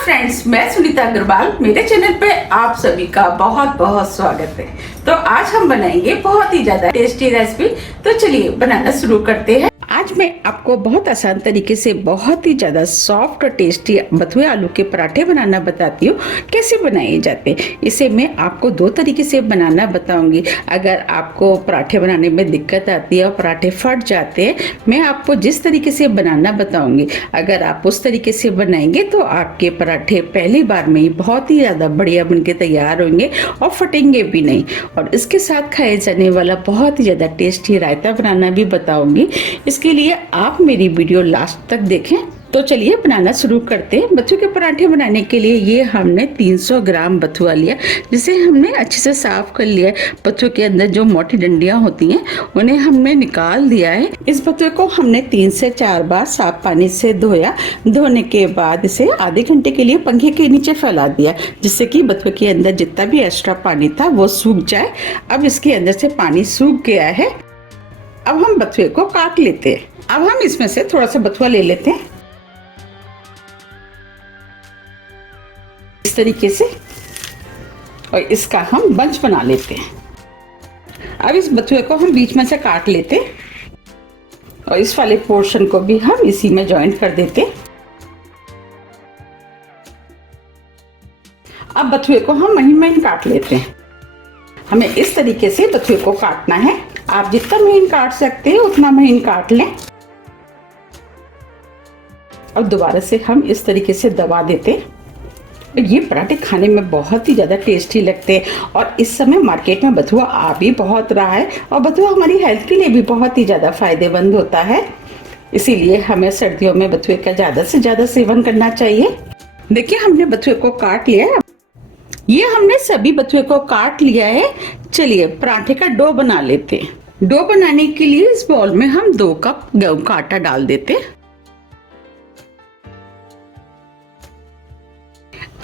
Friends, मैं सुनीता अग्रवाल। मेरे channel पे आप सभी का बहुत बहुत स्वागत है। तो आज हम बनाएंगे बहुत ही ज्यादा टेस्टी रेसिपी। तो चलिए बनाना शुरू करते हैं। आज मैं आपको बहुत आसान तरीके से बहुत ही ज्यादा सॉफ्ट और टेस्टी बथुए आलू के पराठे बनाना बताती हूँ। कैसे बनाए जाते हैं इसे मैं आपको दो तरीके से बनाना बताऊंगी। अगर आपको पराठे बनाने में दिक्कत आती है और पराठे फट जाते हैं, मैं आपको जिस तरीके से बनाना बताऊंगी, अगर आप उस तरीके से बनाएंगे तो आपके पराठे पहली बार में ही बहुत ही ज़्यादा बढ़िया बनके तैयार होंगे और फटेंगे भी नहीं। और इसके साथ खाए जाने वाला बहुत ही ज़्यादा टेस्टी रायता बनाना भी बताऊंगी। इसके लिए आप मेरी वीडियो लास्ट तक देखें। तो चलिए बनाना शुरू करते हैं। बथुए के पराठे बनाने के लिए ये हमने 300 ग्राम बथुआ लिया, जिसे हमने अच्छे से साफ कर लिया है। बथुए के अंदर जो मोटी डंडियां होती हैं उन्हें हमने निकाल दिया है। इस बथुए को हमने 3 से 4 बार साफ पानी से धोया। धोने के बाद इसे आधे घंटे के लिए पंखे के नीचे फैला दिया, जिससे कि बथुए के अंदर जितना भी एक्स्ट्रा पानी था वो सूख जाए। अब इसके अंदर से पानी सूख गया है। अब हम बथुए को काट लेते हैं। अब हम इसमें से थोड़ा सा बथुआ ले लेते हैं इस तरीके से, और इसका हम बंच बना लेते हैं। अब इस बथुए को हम बीच में से काट लेते हैं और इस वाले पोर्शन को भी हम इसी में जॉइंट कर देते हैं। अब बथुए को हम महीन महीन काट लेते हैं। हमें इस तरीके से बथुए को काटना है। आप जितना महीन काट सकते हैं उतना महीन काट लें। और दोबारा से हम इस तरीके से दबा देते हैं। ये पराठे खाने में बहुत ही ज़्यादा टेस्टी लगते हैं। और इस समय मार्केट में बथुआ आ भी बहुत रहा है, और बथुआ हमारी हेल्थ के लिए भी बहुत ही ज़्यादा फायदेमंद होता है। इसीलिए हमें सर्दियों में बथुए का ज़्यादा से ज़्यादा सेवन करना चाहिए। देखिए, हमने बथुए को काट लिया है। ये हमने सभी बथुए को काट लिया है। चलिए पराठे का डो बना लेते हैं। डो बनाने के लिए इस बाउल में हम 2 कप गेहूं का आटा डाल देते हैं।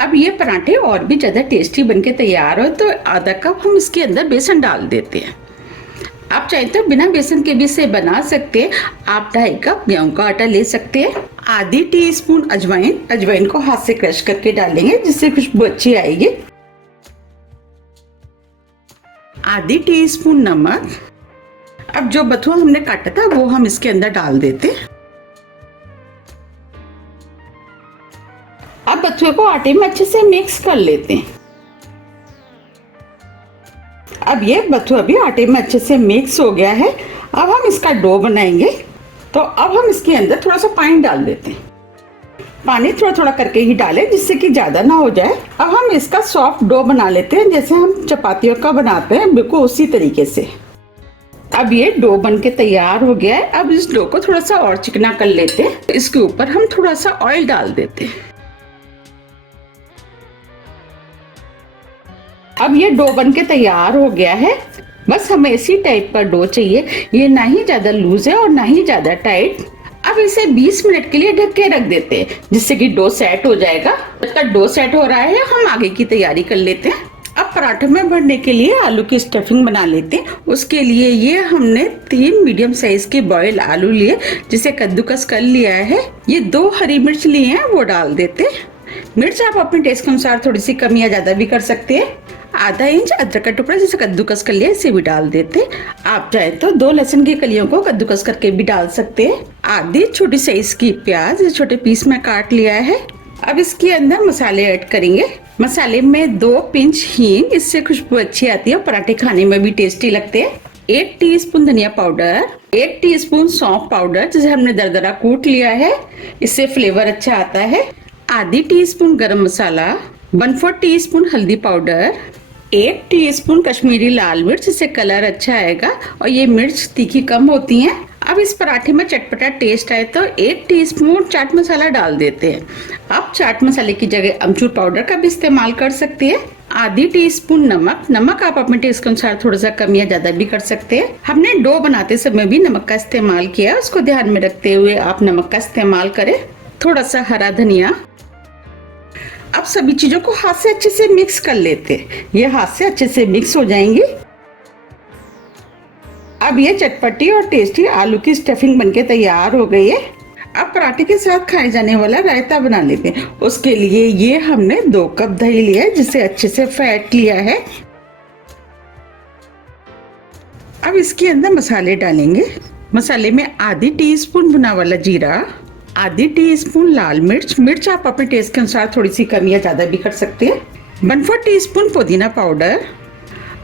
अब ये पराठे और भी ज्यादा टेस्टी बनके तैयार हो तो आधा कप हम इसके अंदर बेसन डाल देते हैं। आप चाहे तो बिना बेसन के भी इसे बना सकते हैं। आप 2.5 कप गेहूं का आटा ले सकते हैं। आधी टीस्पून अजवाइन को हाथ से क्रश करके डालेंगे, जिससे खुशबू अच्छी आएगी। आधी टीस्पून नमक। अब जो बथुआ हमने काटा था वो हम इसके अंदर डाल देते हैं। अब बथुए को आटे में अच्छे से मिक्स कर लेते हैं। अब ये बथुआ भी आटे में अच्छे से मिक्स हो गया है। अब हम इसका डो बनाएंगे। तो अब हम इसके अंदर थोड़ा सा पानी डाल देते हैं। पानी थोड़ा थोड़ा करके ही डालें, जिससे कि ज्यादा ना हो जाए। अब हम इसका सॉफ्ट डो बना लेते हैं, जैसे हम चपातियों का बनाते हैं, बिल्कुल उसी तरीके से। अब ये डो बनके तैयार हो गया है। अब इस डो को थोड़ा सा और चिकना कर लेते हैं। इसके ऊपर हम थोड़ा सा ऑयल डाल देते हैं। अब ये डो बनके तैयार हो गया है। बस हमें इसी टाइप का डो चाहिए। ये ना ही ज्यादा लूज है और ना ही ज्यादा टाइट। अब इसे 20 मिनट के लिए ढक के रख देते हैं, जिससे कि डो सेट हो जाएगा। इसका डो सेट हो रहा है, हम आगे की तैयारी कर लेते हैं। अब पराठे में भरने के लिए आलू की स्टफिंग बना लेते हैं। उसके लिए ये हमने 3 मीडियम साइज के बॉयल आलू लिए, जिसे कद्दूकस कर लिया है। ये 2 हरी मिर्च लिए हैं, वो डाल देते हैं। मिर्च आप अपने टेस्ट के अनुसार थोड़ी सी कम या ज्यादा भी कर सकते हैं। आधा इंच अदरक का टुकड़ा जिसे कद्दूकस कर लिया, इसे भी डाल देते हैं। आप चाहे तो 2 लहसुन की कलियों को कद्दूकस करके भी डाल सकते हैं। आधी छोटी साइज की प्याज इसे छोटे पीस में काट लिया है। अब इसके अंदर मसाले ऐड करेंगे। मसाले में 2 पिंच हींग, इससे खुशबू अच्छी आती है और पराठे खाने में भी टेस्टी लगते हैं। 1 टीस्पून धनिया पाउडर, 1 टीस्पून सौंफ पाउडर जिसे हमने दरदरा कूट लिया है, इससे फ्लेवर अच्छा आता है। आधी टीस्पून गरम मसाला, 1/4 टीस्पून हल्दी पाउडर, 1 टीस्पून कश्मीरी लाल मिर्च, इससे कलर अच्छा आएगा और ये मिर्च तीखी कम होती हैं। अब इस पराठे में चटपटा टेस्ट आए तो 1 टीस्पून चाट मसाला डाल देते हैं। आप चाट मसाले की जगह अमचूर पाउडर का भी इस्तेमाल कर सकते हैं। आधी टीस्पून नमक आप अपने टेस्ट के अनुसार थोड़ा सा कम या ज्यादा भी कर सकते हैं। हमने डो बनाते समय भी नमक का इस्तेमाल किया, उसको ध्यान में रखते हुए आप नमक का इस्तेमाल करें। थोड़ा सा हरा धनिया। अब सभी चीजों को हाथ से अच्छे से मिक्स कर लेते हैं। ये हाथ से अच्छे से मिक्स हो जाएंगी। अब ये चटपटी और टेस्टी आलू की स्टफिंग बनके तैयार हो गई है। अब पराठे के साथ खाए जाने वाला रायता बना लेते हैं। उसके लिए ये हमने 2 कप दही लिया है, जिसे अच्छे से फेंट लिया है। अब इसके अंदर मसाले डालेंगे। मसाले में आधी टीस्पून भुना वाला जीरा, आधी टीस्पून लाल मिर्च, मिर्च आप अपने टेस्ट के अनुसार थोड़ी सी कम या ज्यादा भी कर सकते हैं, 1/4 टीस्पून पुदीना पाउडर।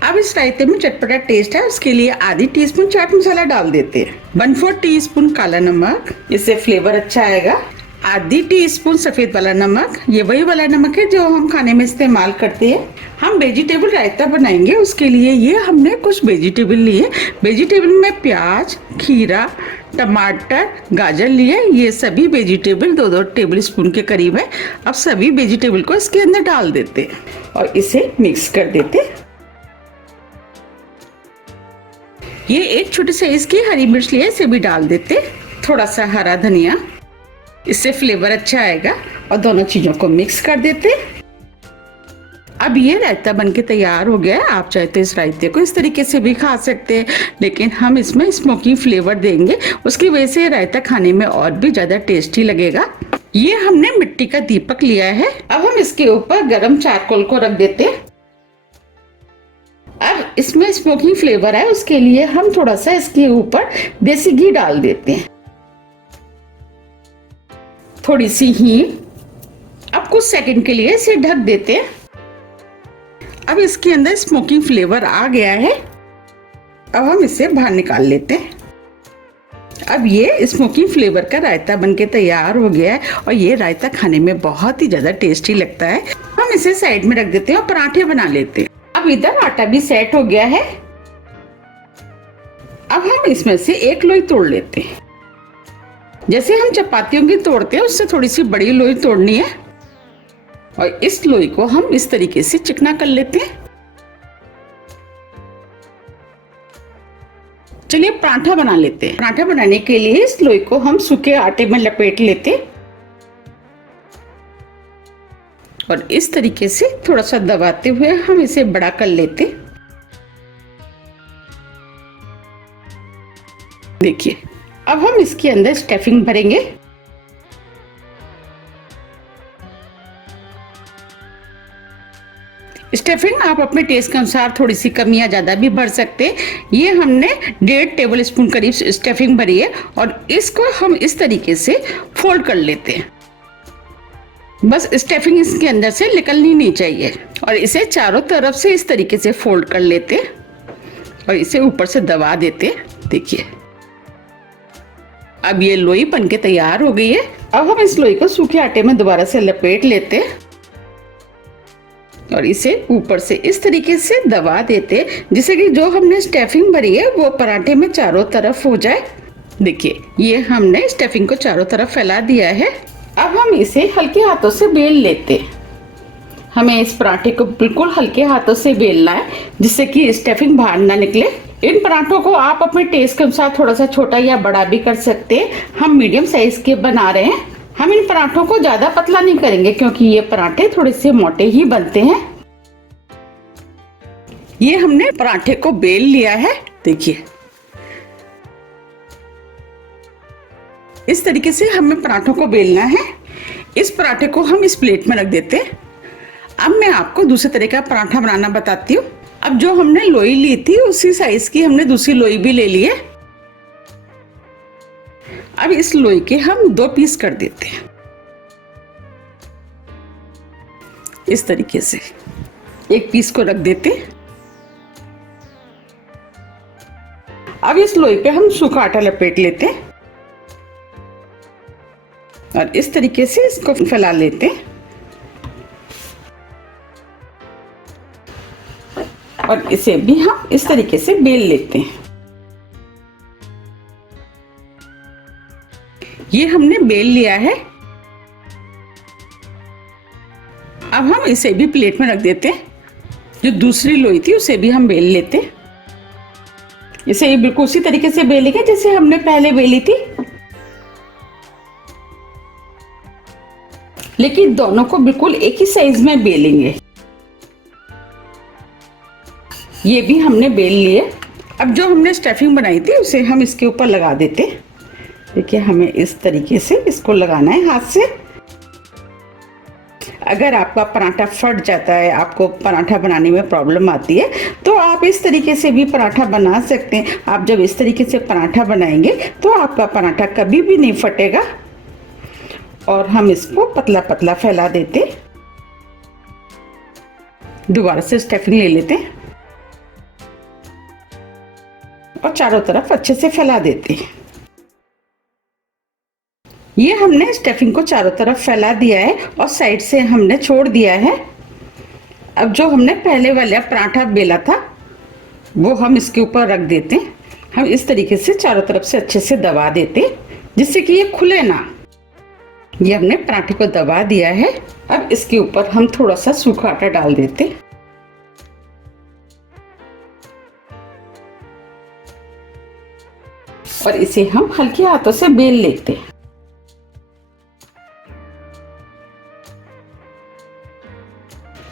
अब इस रायते में चटपटा टेस्ट है, उसके लिए आधी टीस्पून चाट मसाला डाल देते हैं, 1/4 टीस्पून काला नमक, इससे फ्लेवर अच्छा आएगा, आधी टीस्पून सफेद वाला नमक, ये वही वाला नमक है जो हम खाने में इस्तेमाल करते हैं। हम वेजिटेबल रायता बनाएंगे, उसके लिए ये हमने कुछ वेजिटेबल लिए। वेजिटेबल में प्याज, खीरा, टमाटर, गाजर लिए। ये सभी वेजिटेबल 2-2 टेबल स्पून के करीब है। अब सभी वेजिटेबल को इसके अंदर डाल देते और इसे मिक्स कर देते। ये एक छोटे साइज की हरी मिर्च लिए, इसे भी डाल देते, थोड़ा सा हरा धनिया, इससे फ्लेवर अच्छा आएगा, और दोनों चीजों को मिक्स कर देते। अब ये रायता बनके तैयार हो गया है। आप चाहे तो इस रायते को इस तरीके से भी खा सकते हैं, लेकिन हम इसमें स्मोकी फ्लेवर देंगे, उसकी वजह से रायता खाने में और भी ज्यादा टेस्टी लगेगा। ये हमने मिट्टी का दीपक लिया है। अब हम इसके ऊपर गरम चारकोल को रख देते हैं। अब इसमें स्मोकी फ्लेवर है, उसके लिए हम थोड़ा सा इसके ऊपर देसी घी डाल देते हैं, थोड़ी सी हींग। अब कुछ सेकंड के लिए इसे ढक देते हैं। अब इसके अंदर स्मोकी फ्लेवर आ गया है। अब हम इसे बाहर निकाल लेते हैं। अब ये स्मोकी फ्लेवर का रायता बनके तैयार हो गया है, और ये रायता खाने में बहुत ही ज्यादा टेस्टी लगता है। हम इसे साइड में रख देते हैं और पराठे बना लेते हैं। अब इधर आटा भी सेट हो गया है। अब हम इसमें से एक लोई तोड़ लेते हैं। जैसे हम चपातियों की तोड़ते हैं, उससे थोड़ी सी बड़ी लोई तोड़नी है, और इस लोई को हम इस तरीके से चिकना कर लेते हैं। चलिए पराठा बना लेते हैं। पराठा बनाने के लिए इस लोई को हम सूखे आटे में लपेट लेते हैं, और इस तरीके से थोड़ा सा दबाते हुए हम इसे बड़ा कर लेते। देखिए, अब हम इसके अंदर स्टफिंग भरेंगे। स्टफिंग आप अपने टेस्ट के अनुसार थोड़ी सी कम या ज्यादा भी भर सकते हैं। ये हमने 1.5 टेबल स्पून करीब स्टफिंग भरी है, और इसको हम इस तरीके से फोल्ड कर लेते हैं। बस स्टफिंग इसके अंदर से निकलनी नहीं चाहिए, और इसे चारों तरफ से इस तरीके से फोल्ड कर लेते हैं, और इसे ऊपर से दबा देते। देखिए, अब ये लोई बनके तैयार हो गई है। अब हम इस लोई को सूखे आटे में दोबारा से लपेट लेते हैं, और इसे ऊपर से इस तरीके से दबा देते, जिससे कि जो हमने स्टफिंग भरी है वो पराठे में चारों तरफ हो जाए। देखिए, ये हमने स्टफिंग को चारों तरफ फैला दिया है। अब हम इसे हल्के हाथों से बेल लेते। हमें इस पराठे को बिल्कुल हल्के हाथों से बेलना है, जिससे कि स्टफिंग बाहर ना निकले। इन पराठों को आप अपने टेस्ट के अनुसार थोड़ा सा छोटा या बड़ा भी कर सकते हैं। हम मीडियम साइज के बना रहे हैं। हम इन पराठों को ज्यादा पतला नहीं करेंगे, क्योंकि ये पराठे थोड़े से मोटे ही बनते हैं। ये हमने पराठे को बेल लिया है। देखिए, इस तरीके से हमें पराठों को बेलना है। इस पराठे को हम इस प्लेट में रख देते हैं। अब मैं आपको दूसरे तरह का पराठा बनाना बताती हूँ। अब जो हमने लोई ली थी, उसी साइज की हमने दूसरी लोई भी ले ली है। अब इस लोई के हम 2 पीस कर देते हैं, इस तरीके से। एक पीस को रख देते। अब इस लोई पे हम सूखा आटा लपेट लेते हैं, और इस तरीके से इसको फैला लेते हैं, और इसे भी हम इस तरीके से बेल लेते हैं। ये हमने बेल लिया है। अब हम इसे भी प्लेट में रख देते हैं। जो दूसरी लोई थी उसे भी हम बेल लेते हैं। इसे ये बिल्कुल उसी तरीके से बेलेंगे जैसे हमने पहले बेली थी, लेकिन दोनों को बिल्कुल एक ही साइज में बेलेंगे। ये भी हमने बेल लिए। अब जो हमने स्टफिंग बनाई थी उसे हम इसके ऊपर लगा देते। देखिए हमें इस तरीके से इसको लगाना है हाथ से। अगर आपका पराठा फट जाता है, आपको पराठा बनाने में प्रॉब्लम आती है, तो आप इस तरीके से भी पराठा बना सकते हैं। आप जब इस तरीके से पराठा बनाएंगे तो आपका पराठा कभी भी नहीं फटेगा। और हम इसको पतला पतला फैला देते, दोबारा से स्टफिंग ले लेते और चारों तरफ अच्छे से फैला देते। ये हमने स्टफिंग को चारों तरफ फैला दिया है और साइड से हमने छोड़ दिया है। अब जो हमने पहले वाला पराठा बेला था वो हम इसके ऊपर रख देते हैं। हम इस तरीके से चारों तरफ से अच्छे से दबा देते जिससे कि ये खुले ना। ये हमने पराठे को दबा दिया है। अब इसके ऊपर हम थोड़ा सा सूखा आटा डाल देते और इसे हम हल्के हाथों से बेल लेते।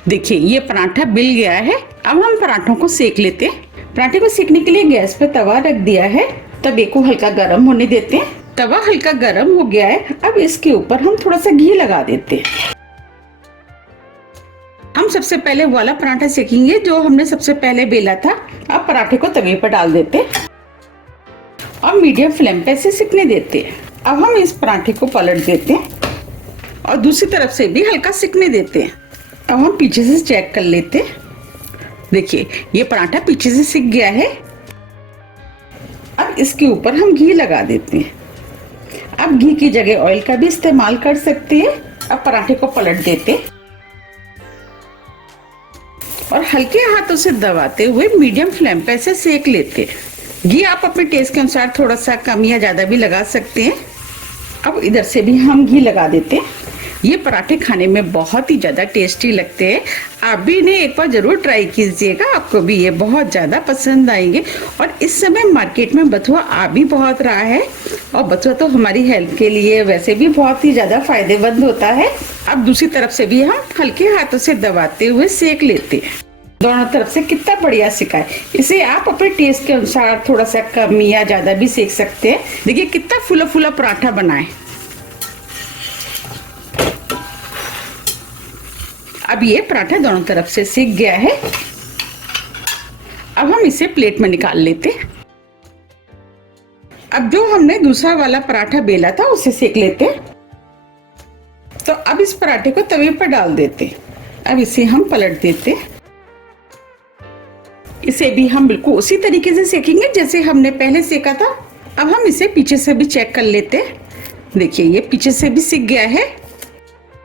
देखिए ये पराठा बिल गया है। अब हम पराठों को सेक लेते हैं। पराठे को सेकने के लिए गैस पे तवा रख दिया है। तवे को हल्का गर्म होने देते हैं। तवा हल्का गर्म हो गया है। अब इसके ऊपर हम थोड़ा सा घी लगा देते हैं। हम सबसे पहले वाला पराठा सेकेंगे जो हमने सबसे पहले बेला था। अब पराठे को तवे पर डाल देते हैं और मीडियम फ्लेम पे से सिकने देते हैं। अब हम इस पराठे को पलट देते हैं और दूसरी तरफ से भी हल्का सिकने देते हैं। अब हम पीछे से चेक कर लेते हैं। देखिए ये पराठा पीछे से सिक गया है। अब इसके ऊपर हम घी लगा देते हैं। अब घी की जगह ऑयल का भी इस्तेमाल कर सकते हैं। अब पराठे को पलट देते और हल्के हाथों से दबाते हुए मीडियम फ्लेम पे से सेक लेते हैं। घी आप अपने टेस्ट के अनुसार थोड़ा सा कम या ज्यादा भी लगा सकते हैं। अब इधर से भी हम घी लगा देते हैं। ये पराठे खाने में बहुत ही ज़्यादा टेस्टी लगते हैं। आप भी इन्हें एक बार ज़रूर ट्राई कीजिएगा, आपको भी ये बहुत ज़्यादा पसंद आएंगे। और इस समय मार्केट में बथुआ आ भी बहुत रहा है और बथुआ तो हमारी हेल्थ के लिए वैसे भी बहुत ही ज़्यादा फायदेमंद होता है। अब दूसरी तरफ से भी हम हल्के हाथों से दबाते हुए सेक लेते हैं। दोनों तरफ से कितना बढ़िया सिका है। इसे आप अपने टेस्ट के अनुसार थोड़ा सा कम या ज़्यादा भी सेक सकते हैं। देखिए कितना फूला फूला पराठा बना है। अब ये पराठा दोनों तरफ से सिक गया है। अब हम इसे प्लेट में निकाल लेते। अब जो हमने दूसरा वाला पराठा बेला था उसे सेक लेते। तो अब इस पराठे को तवे पर डाल देते। अब इसे हम पलट देते। इसे भी हम बिल्कुल उसी तरीके से सेकेंगे जैसे हमने पहले सेका था। अब हम इसे पीछे से भी चेक कर लेते। देखिए ये पीछे से भी सिक गया है।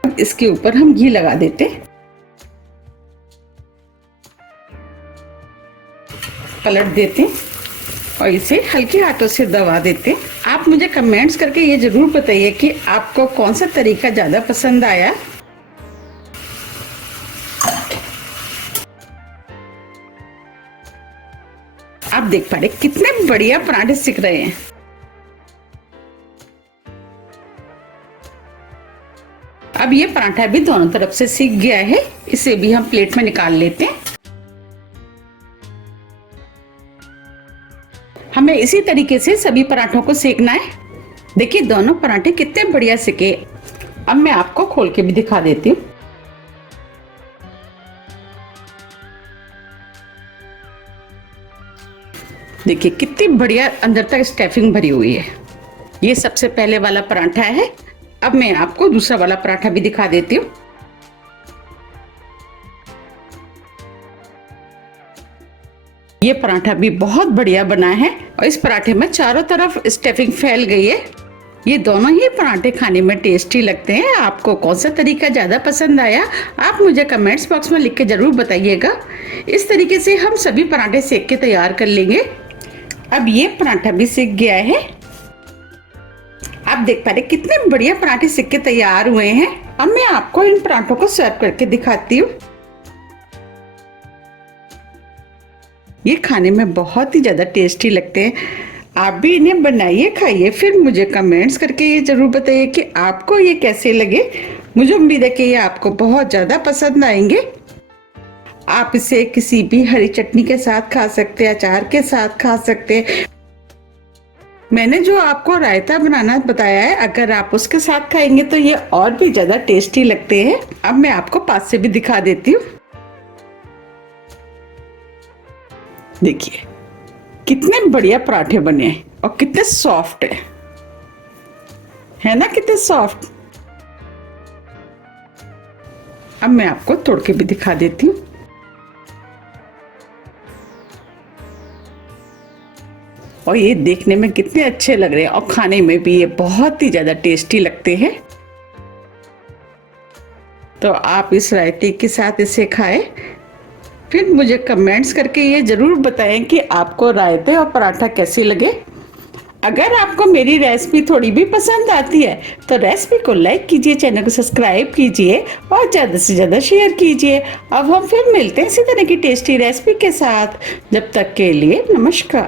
अब इसके ऊपर हम घी लगा देते, पलट देते और इसे हल्के हाथों से दबा देते। आप मुझे कमेंट्स करके ये जरूर बताइए कि आपको कौन सा तरीका ज्यादा पसंद आया। आप देख पा रहे कितने बढ़िया पराठे सिक रहे हैं। अब ये पराठा भी दोनों तरफ से सिक गया है। इसे भी हम प्लेट में निकाल लेते हैं। हमें इसी तरीके से सभी पराठों को सेकना है। देखिए दोनों पराठे कितने बढ़िया सिके। अब मैं आपको खोल के भी दिखा देती हूँ। देखिए कितनी बढ़िया अंदर तक स्टफिंग भरी हुई है। ये सबसे पहले वाला पराठा है। अब मैं आपको दूसरा वाला पराठा भी दिखा देती हूँ। ये पराठा भी बहुत बढ़िया बना है और इस पराठे में चारों तरफ स्टफिंग फैल गई है। ये दोनों ही पराठे खाने में टेस्टी लगते हैं। आपको कौन सा तरीका ज़्यादा पसंद आया आप मुझे कमेंट्स बॉक्स में लिख के ज़रूर बताइएगा। इस तरीके से हम सभी पराठे सेक के तैयार कर लेंगे। अब ये पराठा भी सिक गया है। आप देख पा रहे कितने बढ़िया पराठे सिक के तैयार हुए हैं। अब मैं आपको इन पराठों को सर्व करके दिखाती हूँ। ये खाने में बहुत ही ज़्यादा टेस्टी लगते हैं। आप भी इन्हें बनाइए, खाइए, फिर मुझे कमेंट्स करके ये ज़रूर बताइए कि आपको ये कैसे लगे। मुझे उम्मीद है कि ये आपको बहुत ज़्यादा पसंद आएंगे। आप इसे किसी भी हरी चटनी के साथ खा सकते हैं, अचार के साथ खा सकते हैं। मैंने जो आपको रायता बनाना बताया है, अगर आप उसके साथ खाएंगे तो ये और भी ज्यादा टेस्टी लगते हैं। अब मैं आपको पास से भी दिखा देती हूँ। देखिए कितने बढ़िया पराठे बने हैं और कितने सॉफ्ट है ना, कितने सॉफ्ट। अब मैं आपको तोड़ के भी दिखा देती हूँ। और ये देखने में कितने अच्छे लग रहे हैं और खाने में भी ये बहुत ही ज्यादा टेस्टी लगते हैं। तो आप इस रायते के साथ इसे खाएं। फिर मुझे कमेंट्स करके ये जरूर बताएं कि आपको रायते और पराठा कैसे लगे। अगर आपको मेरी रेसिपी थोड़ी भी पसंद आती है तो रेसिपी को लाइक कीजिए, चैनल को सब्सक्राइब कीजिए और ज़्यादा से ज़्यादा शेयर कीजिए। अब हम फिर मिलते हैं इसी तरह की टेस्टी रेसिपी के साथ। जब तक के लिए नमस्कार।